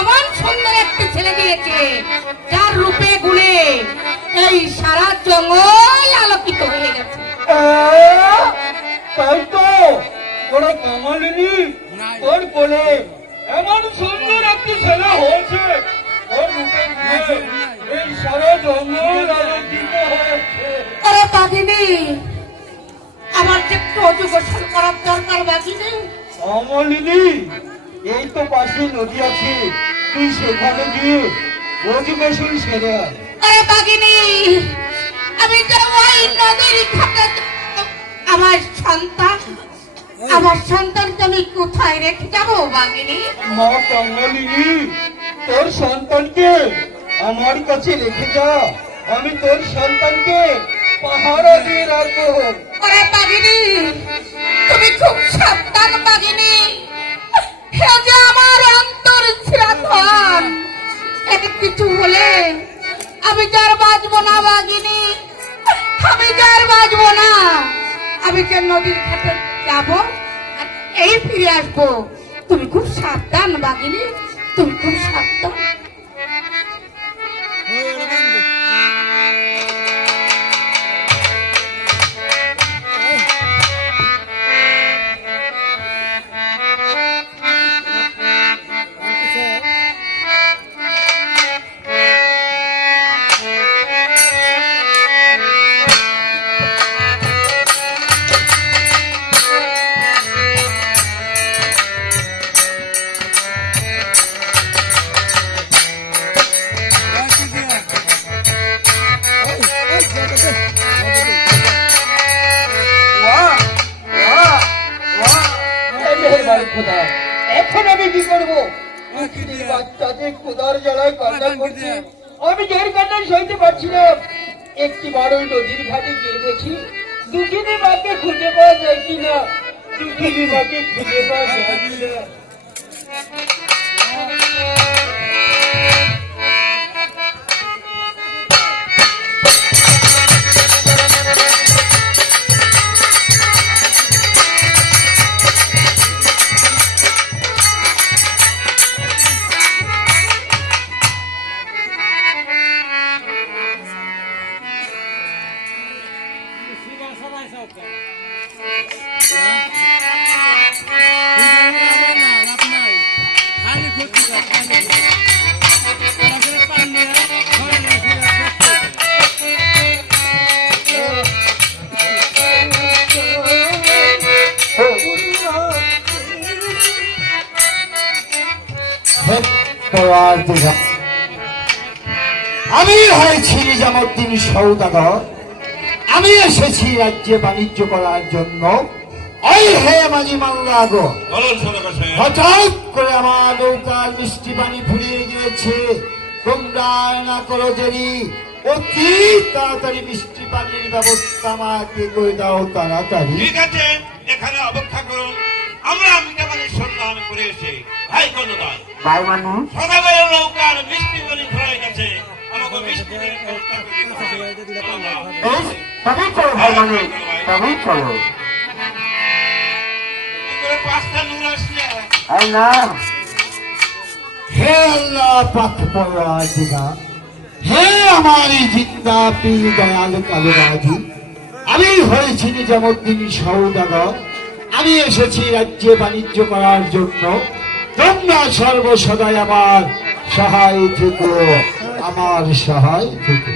এমন সুন্দর একটি ছেলে দিয়েছে যার রূপে গুণে এই সারা জঙ্গল আলোকিত হয়ে গেছে। তাই তো ওরা কামালিনি তোর কোলে এমন সুন্দর একটি ছেলে হয়েছে ওর রূপে দিয়ে এই সারা জঙ্গল আলোকিত হয়েছে। ওরে বাগিনী আমার যে একটু অজু গোসল করার দরকার এই তো পাশে নদী আছে। তুই সেখানে গিয়ে রোজি গোসল সেরে আয়। আরে বাগিনী আমি যে ওই নদীর ঘাটে। আমার সন্তান আমার সন্তানকে আমি কোথায় রেখে যাব বাগিনী? মা কাঙ্গালিনী তোর সন্তানকে আমার কাছে রেখে যা। আমি তোর সন্তানকে পাহারা দিয়ে রাখব। ওরে বাগিনী তুমি খুব সাবধান বাগিনী। হে যে আমার অন্তর এতে কিছু হলে আমি যার বাঁচবো না বাগিনি? আমি যার বাঁচবো না? আমি যে নদীর ঘাটে যাব এই ফিরে আসব? তুমি খুব সাবধান বাগিনি, তুমি খুব সাবধান। খোদা। এখন আমি কি করব? বাচ্চাদের খোদার জ্বালায় কান্না করছি। আমি যার কান্না সইতে পারছি না। একটি বার নদীর ঘাটে গিয়ে দেখি দুঃখিনী মাকে খুঁজে পাওয়া যায় কিনা। দুঃখিনী মাকে খুঁজে পাওয়া যায় কিনা। আমি হয়েছি নিজামুদ্দিন সৌদাগর। আমি এসেছি রাজ্যে বাণিজ্য করার জন্য। ওই হে মাঝি মাল্লা গো। হঠাৎ করে আমার নৌকার মিষ্টি পানি ফুরিয়ে গিয়েছে। তোমরা না করো দেরি অতি তাড়াতাড়ি মিষ্টি পানির ব্যবস্থা আমাকে করে দাও তাড়াতাড়ি। ঠিক আছে এখানে অপেক্ষা করুন। আমরা মিঠাপানির সন্ধান করে এসে ভাই কন্যদান ভাই মানুষ সদাগরের নৌকার মিষ্টি পানি ভরে গেছে। আমাকে মিষ্টি পানির ব্যবস্থা করে দিতে তবেই করে আল্লাহ হে আল্লাহ হে জিন্দা পীর দয়াল কালুবাজি আমি হয়েছি সৌদাগর আমি এসেছি রাজ্যে বাণিজ্য করার জন্য। তোমরা সর্বসদাই আমার সহায় থেকো, আমার সহায় থেকো।